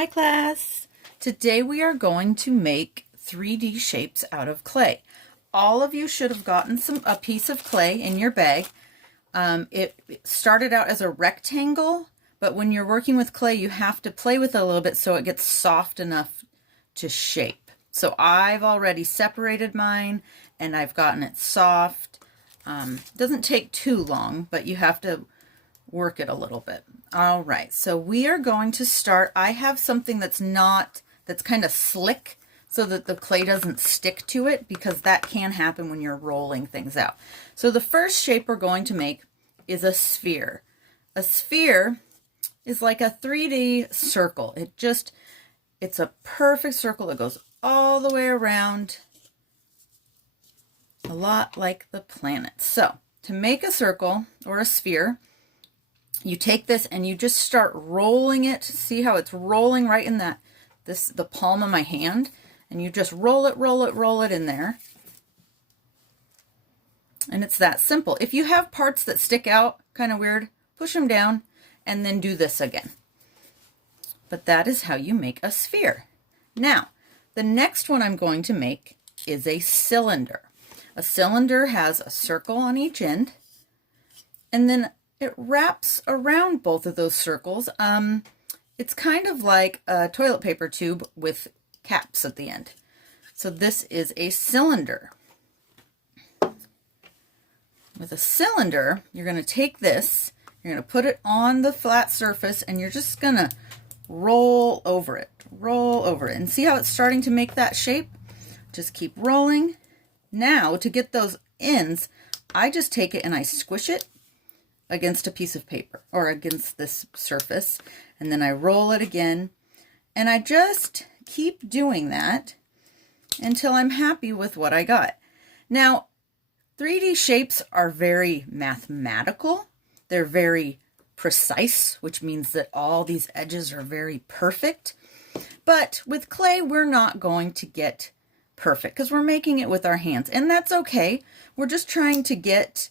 Hi class! Today we are going to make 3D shapes out of clay. All of you should have gotten a piece of clay in your bag. It started out as a rectangle, but when you're working with clay you have to play with it a little bit so it gets soft enough to shape. So I've already separated mine and I've gotten it soft. Doesn't take too long, but you have to work it a little bit. All right, so we are going to start. I have something that's kind of slick so that the clay doesn't stick to it, because that can happen when you're rolling things out. So the first shape we're going to make is a sphere. A sphere is like a 3D circle. It's a perfect circle that goes all the way around, a lot like the planet. So to make a circle or a sphere, you take this and you just start rolling it. See how it's rolling right in the palm of my hand? And you just roll it in there. And it's that simple. If you have parts that stick out, kind of weird, push them down and then do this again. But that is how you make a sphere. Now, the next one I'm going to make is a cylinder. A cylinder has a circle on each end, and then it wraps around both of those circles. It's kind of like a toilet paper tube with caps at the end. So this is a cylinder. With a cylinder, you're going to take this, you're going to put it on the flat surface, and you're just going to roll over it. And see how it's starting to make that shape? Just keep rolling. Now, to get those ends, I just take it and I squish it against a piece of paper or against this surface, and then I roll it again, and I just keep doing that until I'm happy with what I got. Now, 3D shapes are very mathematical. They're very precise, which means that all these edges are very perfect. But with clay, we're not going to get perfect because we're making it with our hands, and that's okay. We're just trying to get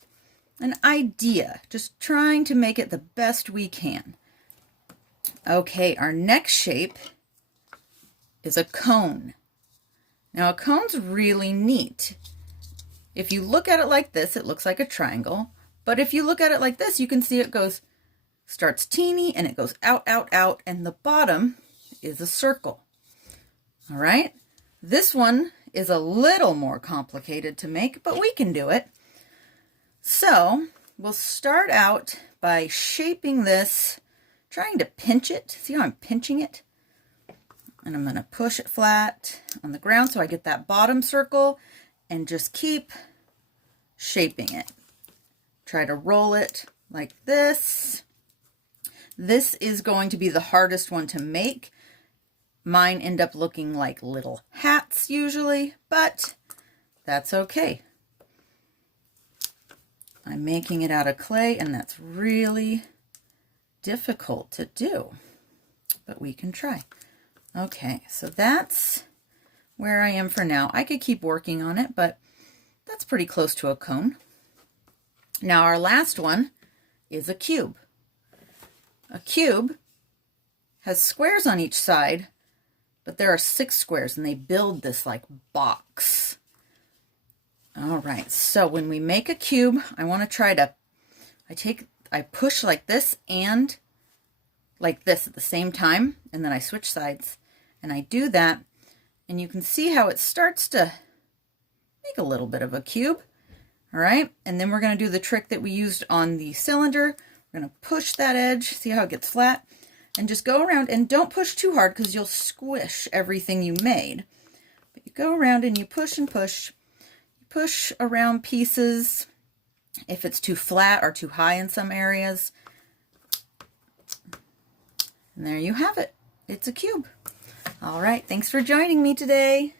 an idea, just trying to make it the best we can. Okay, our next shape is a cone. Now a cone's really neat. If you look at it like this, it looks like a triangle, but if you look at it like this, you can see it starts teeny and it goes out, and the bottom is a circle. All right, this one is a little more complicated to make, but we can do it. So we'll start out by shaping this, trying to pinch it. See how I'm pinching it? And I'm going to push it flat on the ground so I get that bottom circle, and just keep shaping it. Try to roll it like this. This is going to be the hardest one to make. Mine end up looking like little hats usually, but that's okay. I'm making it out of clay, and that's really difficult to do, but we can try. Okay, so that's where I am for now. I could keep working on it, but that's pretty close to a cone. Now our last one is a cube. A cube has squares on each side, but there are 6 squares, and they build this like box. All right, so when we make a cube, I want to try to, I push like this and like this at the same time, and then I switch sides, and I do that, and you can see how it starts to make a little bit of a cube. All right, and then we're going to do the trick that we used on the cylinder. We're going to push that edge, see how it gets flat, and just go around, and don't push too hard because you'll squish everything you made. But you go around and you push and push. Push around pieces if it's too flat or too high in some areas. And there you have it. It's a cube. All right, thanks for joining me today.